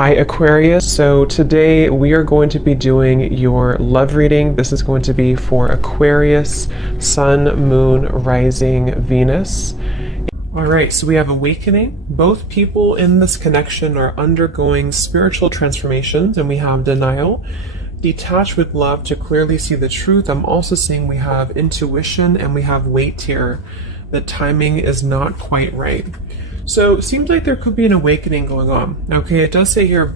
Hi Aquarius, so today we are going to be doing your love reading. This is going to be for Aquarius, Sun, Moon, Rising, Venus. Alright, so we have awakening. Both people in this connection are undergoing spiritual transformations, and we have denial. Detach with love to clearly see the truth. I'm also seeing we have intuition and we have weight here. The timing is not quite right. So it seems like there could be an awakening going on. Okay, it does say here,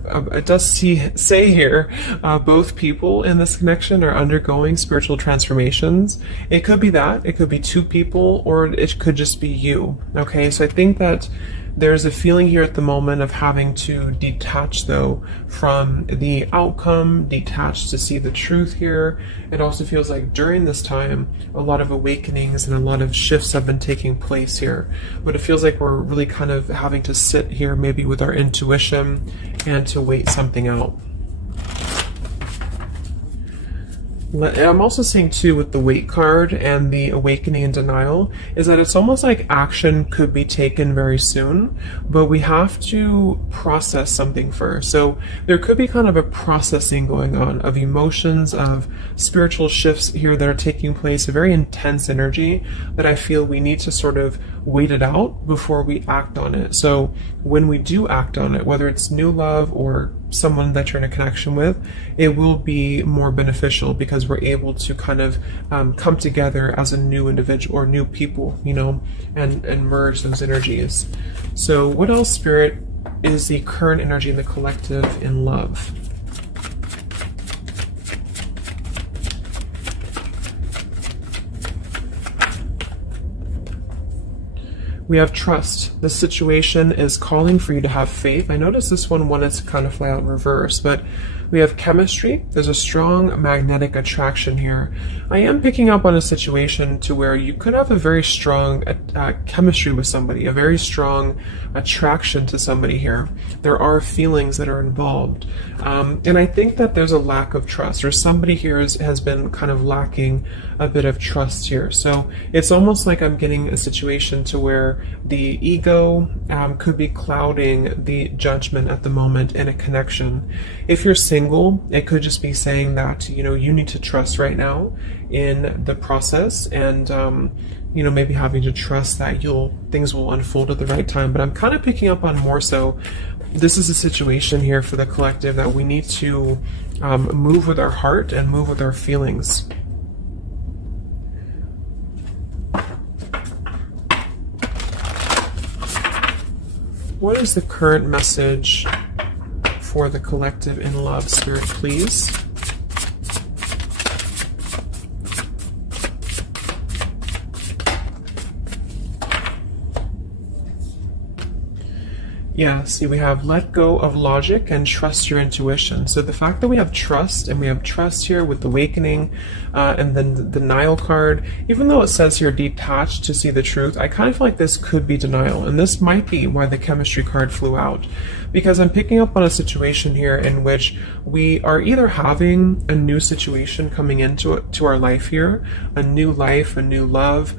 both people in this connection are undergoing spiritual transformations. It could be that, it could be two people, or it could just be you. Okay, so I think that there's a feeling here at the moment of having to detach, though, from the outcome, detach to see the truth here. It also feels like during this time, a lot of awakenings and a lot of shifts have been taking place here. But it feels like we're really kind of having to sit here maybe with our intuition and to wait something out. I'm also seeing too with the weight card and the awakening and denial is that it's almost like action could be taken very soon, but we have to process something first. So there could be kind of a processing going on of emotions, of spiritual shifts here that are taking place, a very intense energy that I feel we need to sort of wait it out before we act on it. So when we do act on it, whether it's new love or someone that you're in a connection with, it will be more beneficial because we're able to kind of come together as a new individual or new people, you know, and merge those energies. So what else, Spirit, is the current energy in the collective in love? We have trust. The situation is calling for you to have faith. I noticed this one wanted to kind of fly out in reverse, but we have chemistry. There's a strong magnetic attraction here. I am picking up on a situation to where you could have a very strong chemistry with somebody, a very strong attraction to somebody here. There are feelings that are involved. And I think that there's a lack of trust, or somebody here has been kind of lacking a bit of trust here. So it's almost like I'm getting a situation to where the ego could be clouding the judgment at the moment in a connection. If you're single, it could just be saying that, you know, you need to trust right now in the process, and you know, maybe having to trust that things will unfold at the right time. But I'm kind of picking up on more so this is a situation here for the collective that we need to move with our heart and move with our feelings. What is the current message for the collective in love, Spirit, please? Yeah, see, we have let go of logic and trust your intuition. So the fact that we have trust, and we have trust here with awakening, and then the denial card, even though it says here detached to see the truth, I kind of feel like this could be denial. And this might be why the chemistry card flew out. Because I'm picking up on a situation here in which we are either having a new situation coming into our life here, a new life, a new love,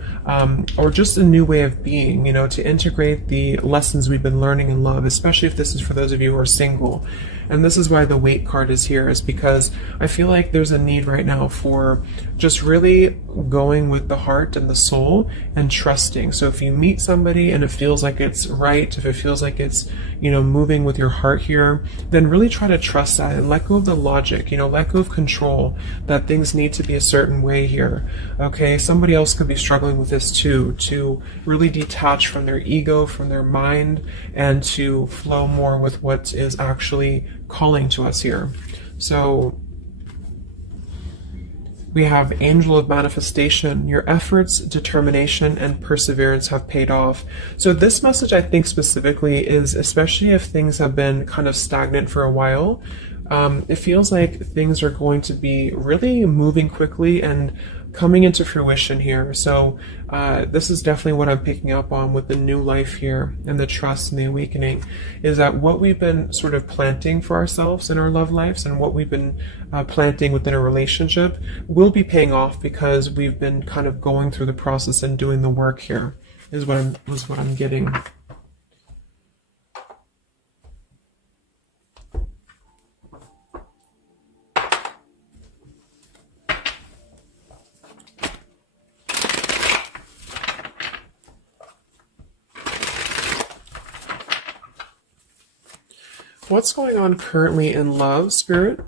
or just a new way of being, you know, to integrate the lessons we've been learning in love, especially if this is for those of you who are single. And this is why the weight card is here, is because I feel like there's a need right now for just really going with the heart and the soul and trusting. So if you meet somebody and it feels like it's right, if it feels like it's, you know, moving with your heart here, then really try to trust that and let go of the logic, you know, let go of control, that things need to be a certain way here. Okay, somebody else could be struggling with this too, to really detach from their ego, from their mind, and to flow more with what is actually calling to us here. So we have Angel of Manifestation. Your efforts, determination, and perseverance have paid off. So this message, I think specifically, is especially if things have been kind of stagnant for a while, it feels like things are going to be really moving quickly and coming into fruition here. So this is definitely what I'm picking up on with the new life here and the trust and the awakening, is that what we've been sort of planting for ourselves in our love lives and what we've been planting within a relationship will be paying off because we've been kind of going through the process and doing the work here, is what I'm getting. What's going on currently in love, Spirit,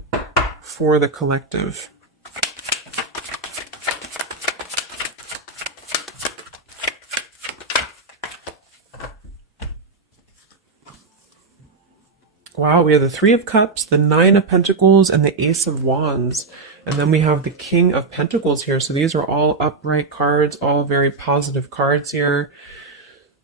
for the collective? Wow, we have the Three of Cups, the Nine of Pentacles, and the Ace of Wands. And then we have the King of Pentacles here. So these are all upright cards, all very positive cards here.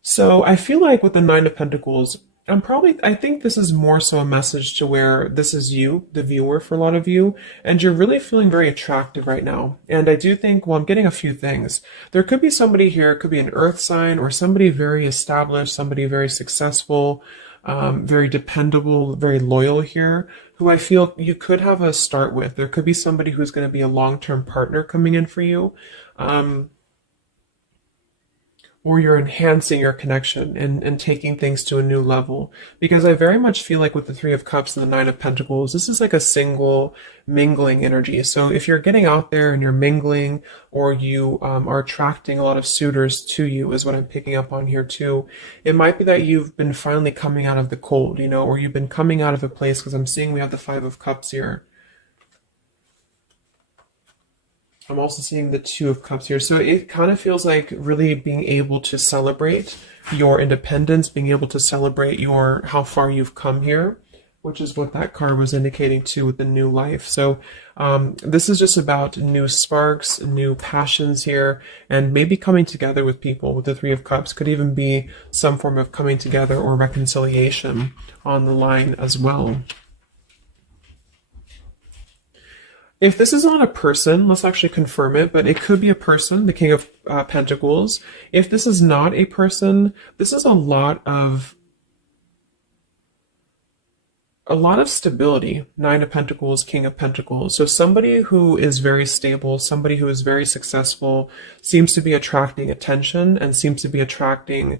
So I feel like with the Nine of Pentacles, I think this is more so a message to where this is you, the viewer, for a lot of you, and you're really feeling very attractive right now. And I do think, well, I'm getting a few things. There could be somebody here, it could be an earth sign or somebody very established, somebody very successful, very dependable, very loyal here, who I feel you could have a start with. There could be somebody who's going to be a long-term partner coming in for you. Or you're enhancing your connection and taking things to a new level. Because I very much feel like with the Three of Cups and the Nine of Pentacles, this is like a single mingling energy. So if you're getting out there and you're mingling, or you are attracting a lot of suitors to you, is what I'm picking up on here too. It might be that you've been finally coming out of the cold, you know, or you've been coming out of a place, because I'm seeing we have the Five of Cups here. I'm also seeing the Two of Cups here. So it kind of feels like really being able to celebrate your independence, being able to celebrate how far you've come here, which is what that card was indicating too with the new life. So this is just about new sparks, new passions here, and maybe coming together with people. With the Three of Cups could even be some form of coming together or reconciliation on the line as well. If this is not a person, let's actually confirm it, but it could be a person, the King of Pentacles. If this is not a person, this is a lot of stability. Nine of Pentacles, King of Pentacles. So somebody who is very stable, somebody who is very successful, seems to be attracting attention and seems to be attracting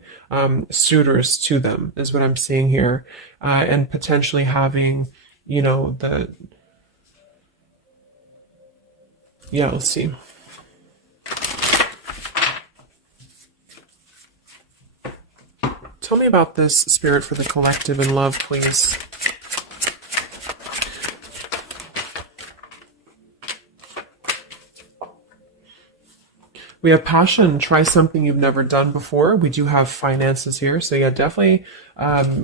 suitors to them, is what I'm seeing here. And potentially having, you know, yeah, let's see. Tell me about this, Spirit, for the collective in love, please. We have passion. Try something you've never done before. We do have finances here. So yeah, definitely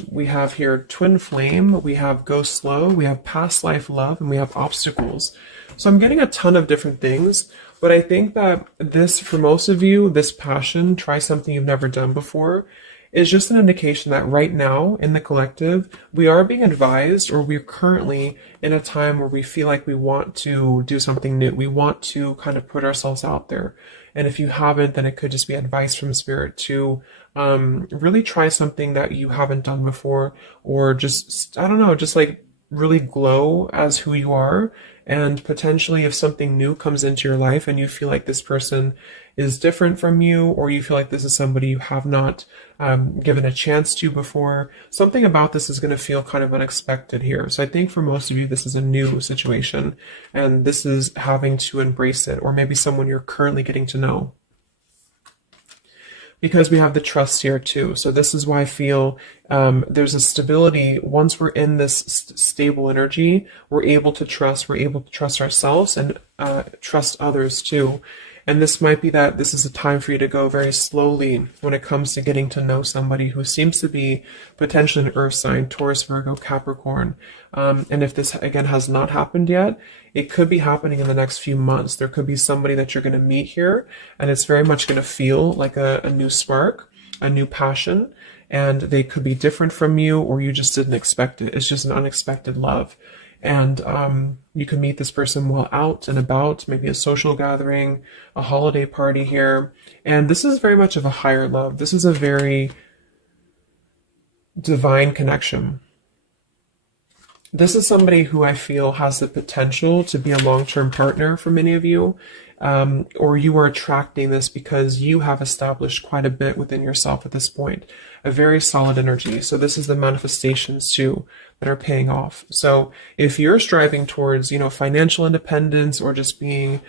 we have here twin flame. We have go slow. We have past life love. And we have obstacles. So I'm getting a ton of different things. But I think that this, for most of you, this passion, try something you've never done before, is just an indication that right now in the collective, we are being advised, or we're currently in a time where we feel like we want to do something new. We want to kind of put ourselves out there. And if you haven't, then it could just be advice from Spirit to really try something that you haven't done before, or just, I don't know, just like really glow as who you are. And potentially if something new comes into your life and you feel like this person is different from you, or you feel like this is somebody you have not given a chance to before, something about this is going to feel kind of unexpected here. So I think for most of you, this is a new situation, and this is having to embrace it, or maybe someone you're currently getting to know. Because we have the trust here too. So this is why I feel there's a stability. Once we're in this stable energy, we're able to trust ourselves and trust others too. And this might be that this is a time for you to go very slowly when it comes to getting to know somebody who seems to be potentially an earth sign, Taurus, Virgo, Capricorn. And if this, again, has not happened yet, it could be happening in the next few months. There could be somebody that you're going to meet here, and it's very much going to feel like a new spark, a new passion, and they could be different from you, or you just didn't expect it. It's just an unexpected love. And you can meet this person while out and about, maybe a social gathering, a holiday party here. And this is very much of a higher love. This is a very divine connection. This is somebody who I feel has the potential to be a long-term partner for many of you. or you are attracting this because you have established quite a bit within yourself at this point. A very solid energy. So this is the manifestations too that are paying off. So if you're striving towards, financial independence or just being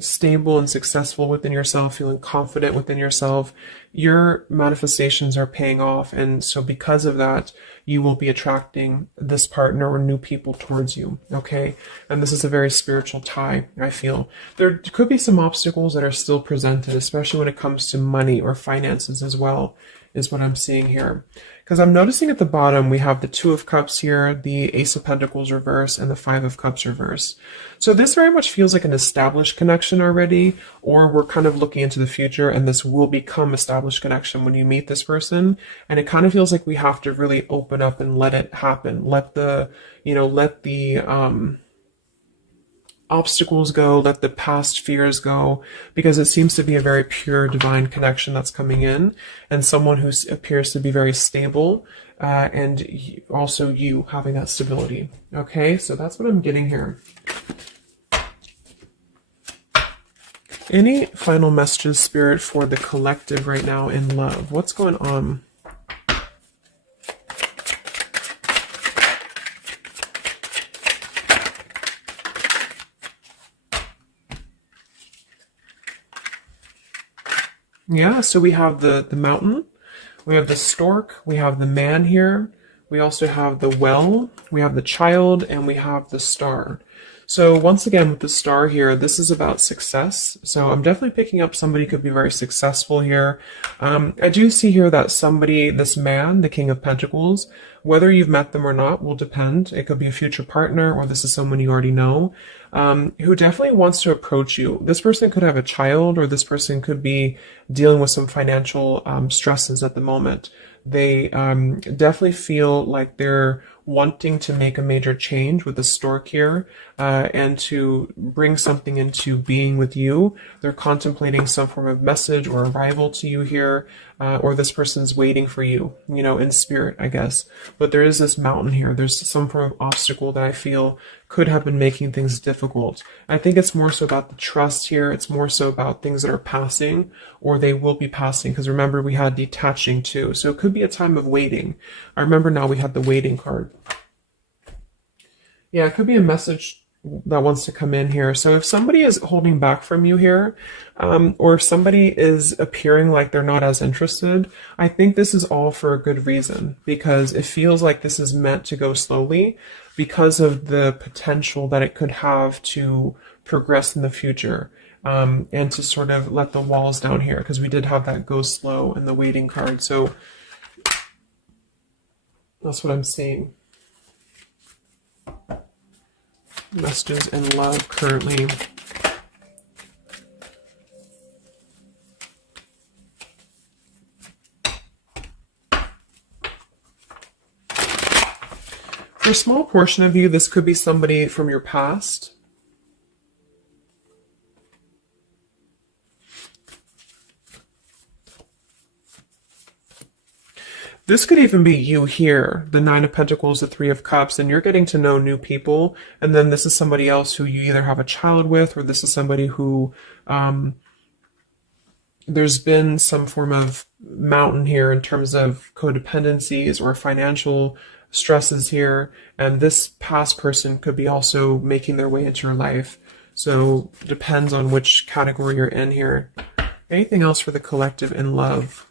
stable and successful within yourself, feeling confident within yourself, your manifestations are paying off. And so because of that, you will be attracting this partner or new people towards you. Okay. And this is a very spiritual tie, I feel. There could be some obstacles that are still presented, especially when it comes to money or finances as well, is what I'm seeing here. Because I'm noticing at the bottom, we have the Two of Cups here, the Ace of Pentacles reverse, and the Five of Cups reverse. So this very much feels like an established connection already, or we're kind of looking into the future and this will become established connection when you meet this person. And it kind of feels like we have to really open up and let it happen. Let the obstacles go, let the past fears go, because it seems to be a very pure divine connection that's coming in, and someone who appears to be very stable, and also you having that stability. Okay, so that's what I'm getting here. Any final messages, Spirit, for the collective right now in love? What's going on? Yeah, so we have the mountain, we have the stork, we have the man here, we also have the well, we have the child, and we have the star. So once again, with the star here, this is about success. So I'm definitely picking up somebody could be very successful here. I do see here that somebody, this man, the King of Pentacles, whether you've met them or not will depend. It could be a future partner, or this is someone you already know, who definitely wants to approach you. This person could have a child, or this person could be dealing with some financial stresses at the moment. They definitely feel like they're wanting to make a major change with the stork here, and to bring something into being with you. They're contemplating some form of message or arrival to you here, or this person's waiting for you, in spirit, I guess. But there is this mountain here. There's some form of obstacle that I feel could have been making things difficult. I think it's more so about the trust here. It's more so about things that are passing, or they will be passing. Because remember, we had detaching too. So it could be a time of waiting. I remember now we had the waiting card. Yeah, it could be a message that wants to come in here. So if somebody is holding back from you here, or if somebody is appearing like they're not as interested, I think this is all for a good reason, because it feels like this is meant to go slowly because of the potential that it could have to progress in the future, and to sort of let the walls down here, because we did have that go slow in the waiting card. So that's what I'm seeing. Messages in love currently. For a small portion of you, this could be somebody from your past. This could even be you here, the Nine of Pentacles, the Three of Cups, and you're getting to know new people. And then this is somebody else who you either have a child with, or this is somebody who there's been some form of mountain here in terms of codependencies or financial stresses here. And this past person could be also making their way into your life. So it depends on which category you're in here. Anything else for the collective in love?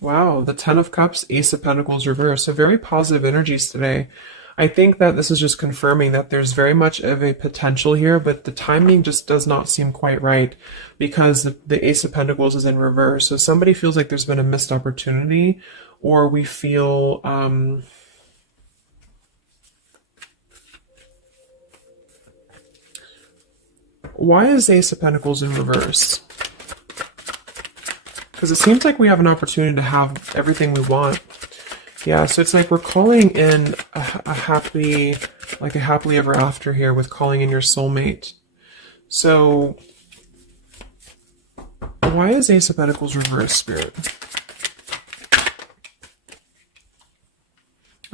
Wow, the Ten of Cups, Ace of Pentacles reverse. So very positive energies today. I think that this is just confirming that there's very much of a potential here, but the timing just does not seem quite right, because the Ace of Pentacles is in reverse. So somebody feels like there's been a missed opportunity, or we feel why is Ace of Pentacles in reverse? Because it seems like we have an opportunity to have everything we want. Yeah, so it's like we're calling in a happily ever after here, with calling in your soulmate. So why is Ace of Pentacles reverse, Spirit?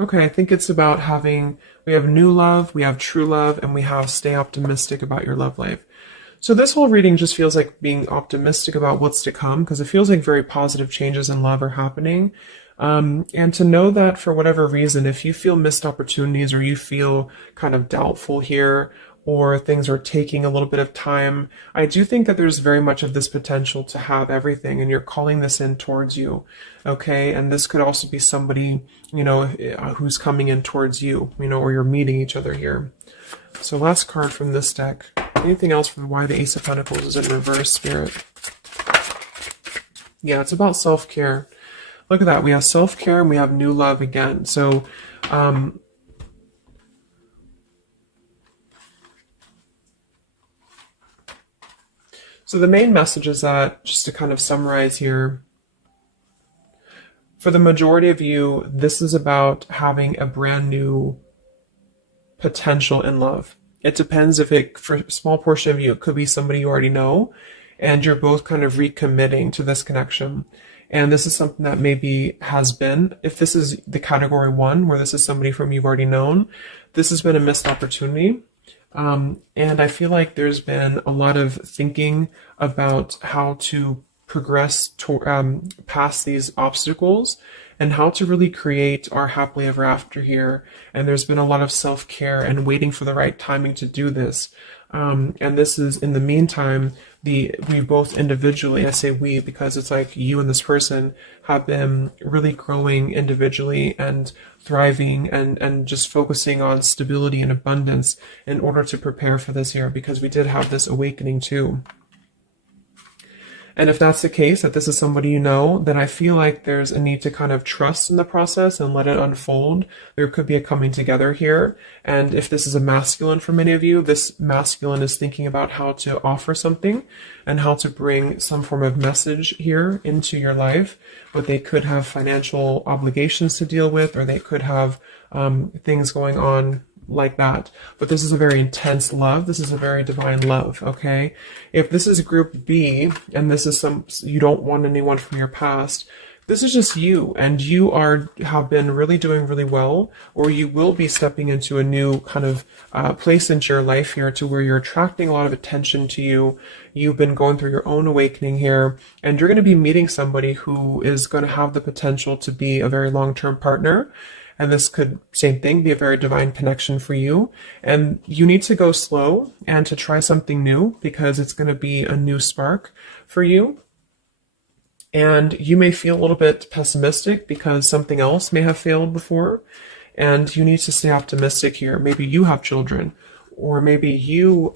Okay, I think it's about having, we have new love, we have true love, and we have stay optimistic about your love life. So this whole reading just feels like being optimistic about what's to come, because it feels like very positive changes in love are happening. And to know that for whatever reason, if you feel missed opportunities or you feel kind of doubtful here, or things are taking a little bit of time, I do think that there's very much of this potential to have everything, and you're calling this in towards you, okay? And this could also be somebody, you know, who's coming in towards you, you know, or you're meeting each other here. So last card from this deck. Anything else from why the Ace of Pentacles is in reverse, Spirit? Yeah, it's about self-care. Look at that. We have self-care and we have new love again. So, so the main message is that, just to kind of summarize here, for the majority of you, this is about having a brand new potential in love. It depends if it, for a small portion of you, it could be somebody you already know, and you're both kind of recommitting to this connection. And this is something that maybe has been, if this is the category 1, where this is somebody from you've already known, this has been a missed opportunity. And I feel like there's been a lot of thinking about how to progress to, past these obstacles, and how to really create our happily ever after here. And there's been a lot of self-care and waiting for the right timing to do this. And this is, in the meantime, we both individually, I say we because it's like you and this person have been really growing individually and thriving and just focusing on stability and abundance in order to prepare for this year, because we did have this awakening too. And if that's the case, that this is somebody you know, then I feel like there's a need to kind of trust in the process and let it unfold. There could be a coming together here. And if this is a masculine for many of you, this masculine is thinking about how to offer something and how to bring some form of message here into your life. But they could have financial obligations to deal with, or they could have things going on like that. But this is a very intense love. This is a very divine love, okay? If this is group B, and this is you don't want anyone from your past, this is just you, and you have been really doing really well, or you will be stepping into a new kind of place into your life here, to where you're attracting a lot of attention to you. You've been going through your own awakening here, and you're going to be meeting somebody who is going to have the potential to be a very long-term partner. And this could, same thing, be a very divine connection for you. And you need to go slow and to try something new, because it's going to be a new spark for you. And you may feel a little bit pessimistic because something else may have failed before. And you need to stay optimistic here. Maybe you have children, or maybe you,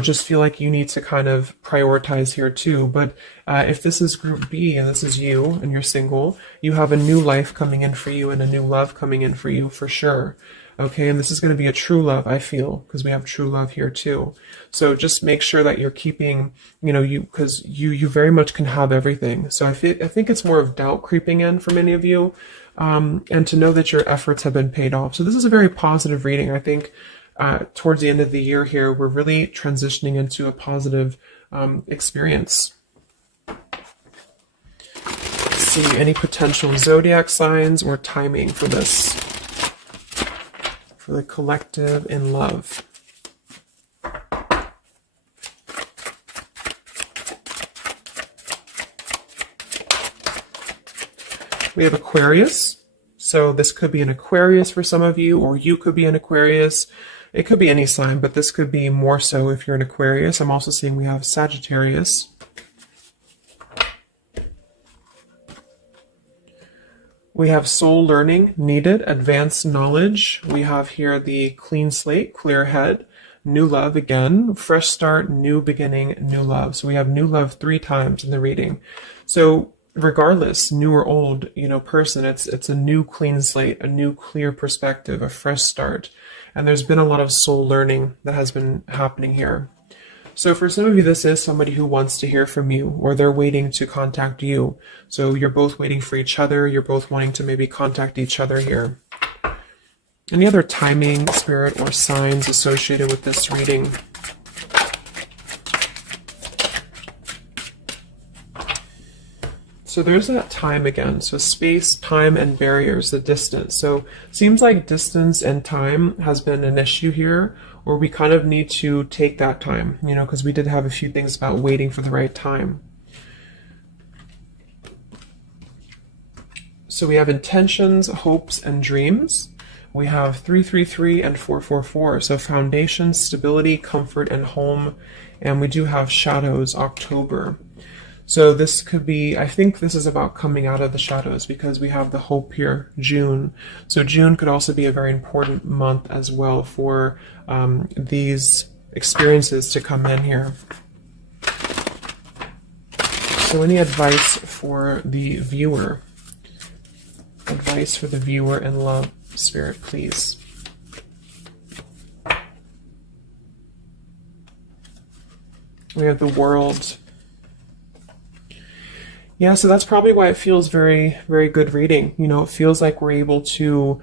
just feel like you need to kind of prioritize here too. But if this is group B and this is you and you're single, you have a new life coming in for you and a new love coming in for you for sure. Okay, and this is going to be a true love, I feel, because we have true love here too. So just make sure that you're keeping, because you very much can have everything. So I think it's more of doubt creeping in for many of you, and to know that your efforts have been paid off. So this is a very positive reading. I think towards the end of the year here, we're really transitioning into a positive experience. Let's see, any potential zodiac signs or timing for this, for the collective in love. We have Aquarius. So this could be an Aquarius for some of you, or you could be an Aquarius. It could be any sign, but this could be more so if you're an Aquarius. I'm also seeing we have Sagittarius. We have soul learning needed, advanced knowledge. We have here the clean slate, clear head, new love again, fresh start, new beginning, new love. So we have new love 3 times in the reading. So regardless, new or old, person, it's a new clean slate, a new clear perspective, a fresh start. And there's been a lot of soul learning that has been happening here. So for some of you, this is somebody who wants to hear from you, or they're waiting to contact you. So you're both waiting for each other. You're both wanting to maybe contact each other here. Any other timing, spirit, or signs associated with this reading? So there's that time again. So space, time, and barriers, the distance. So seems like distance and time has been an issue here, or we kind of need to take that time, you know, because we did have a few things about waiting for the right time. So we have intentions, hopes, and dreams. We have 333 and 444. So foundation, stability, comfort, and home. And we do have shadows, October. So this could be, I think this is about coming out of the shadows, because we have the hope here, June. So June could also be a very important month as well for these experiences to come in here. So any advice for the viewer? Advice for the viewer in love, Spirit, please. We have the World. Yeah, so that's probably why it feels very, very good reading. You know, it feels like we're able to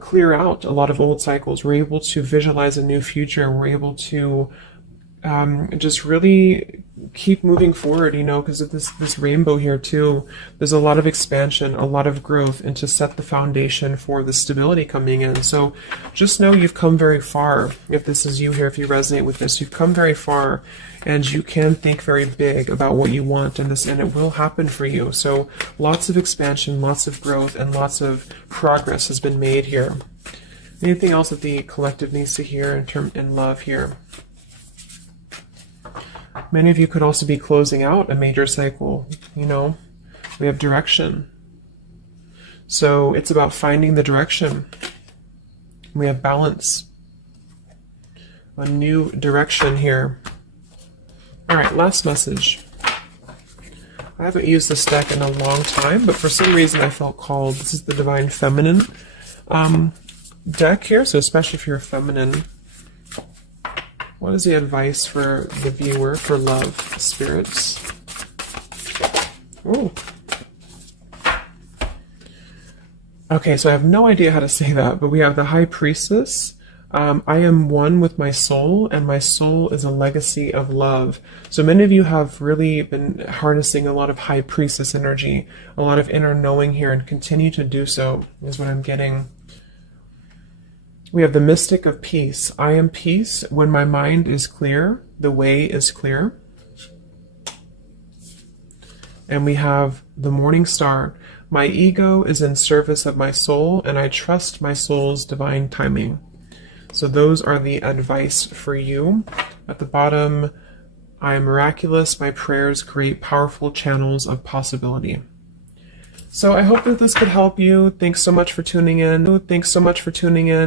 clear out a lot of old cycles. We're able to visualize a new future. We're able to just really keep moving forward, you know, because of this rainbow here too. There's a lot of expansion, a lot of growth, and to set the foundation for the stability coming in. So just know you've come very far. If this is you here, if you resonate with this, you've come very far, and you can think very big about what you want, and it will happen for you. So lots of expansion, lots of growth, and lots of progress has been made here. Anything else that the collective needs to hear in love here? Many of you could also be closing out a major cycle, you know. We have direction. So it's about finding the direction. We have balance. A new direction here. All right, last message. I haven't used this deck in a long time, but for some reason I felt called. This is the Divine Feminine deck here, so especially if you're feminine. What is the advice for the viewer for love, spirits? Ooh. Okay, so I have no idea how to say that, but we have the High Priestess. I am one with my soul, and my soul is a legacy of love. So many of you have really been harnessing a lot of High Priestess energy, a lot of inner knowing here, and continue to do so, is what I'm getting. We have the Mystic of Peace. I am peace. When my mind is clear, the way is clear. And we have the Morning Star. My ego is in service of my soul, and I trust my soul's divine timing. So those are the advice for you. At the bottom, I am miraculous. My prayers create powerful channels of possibility. So I hope that this could help you. Thanks so much for tuning in. Thanks so much for tuning in.